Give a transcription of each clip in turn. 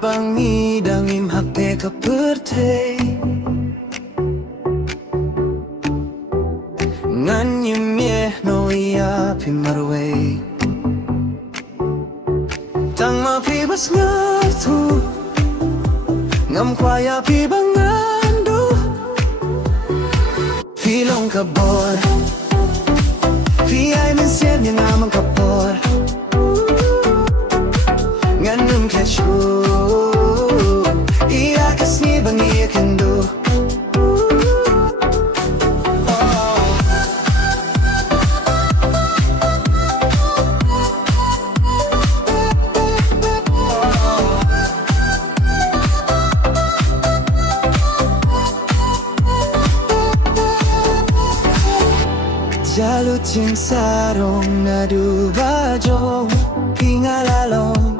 pangidang imhakte kaperte ngan yumye no iya pimarwe tang ma pibas ngatu ngam kwaya pibangandu filong kabor fi ay men sem yang amang kapor nganum kechu iya kasni bang iya kendo Jalu cing sarong nadu bajong pingalalong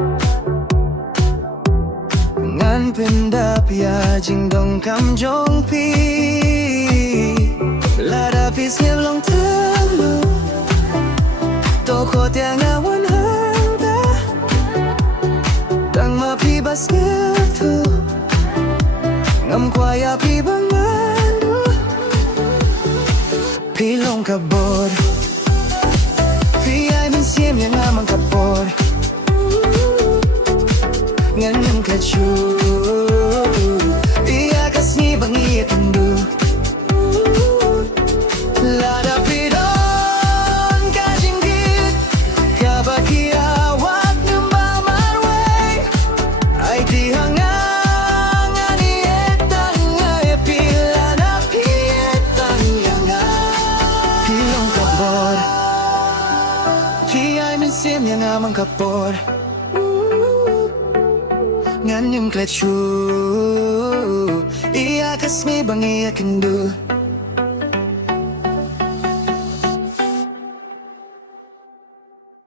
ngan pendap ya jing dong kam jong pi lada pis long telu toko tiang awan handa dang ma pi bas tu ngam kwaya pi bangandu pilong kabor fi ay min siem yang amang kapor nganang kachu iya kasni bang iya kendu lada pidon kajinggit kabakia wak numbang marway ay tihangang ani etang ay pilana pietang yanga pilong kabor fi ay min siem yang amang kapor ngan yung klechu iya kasmi bang iya kendu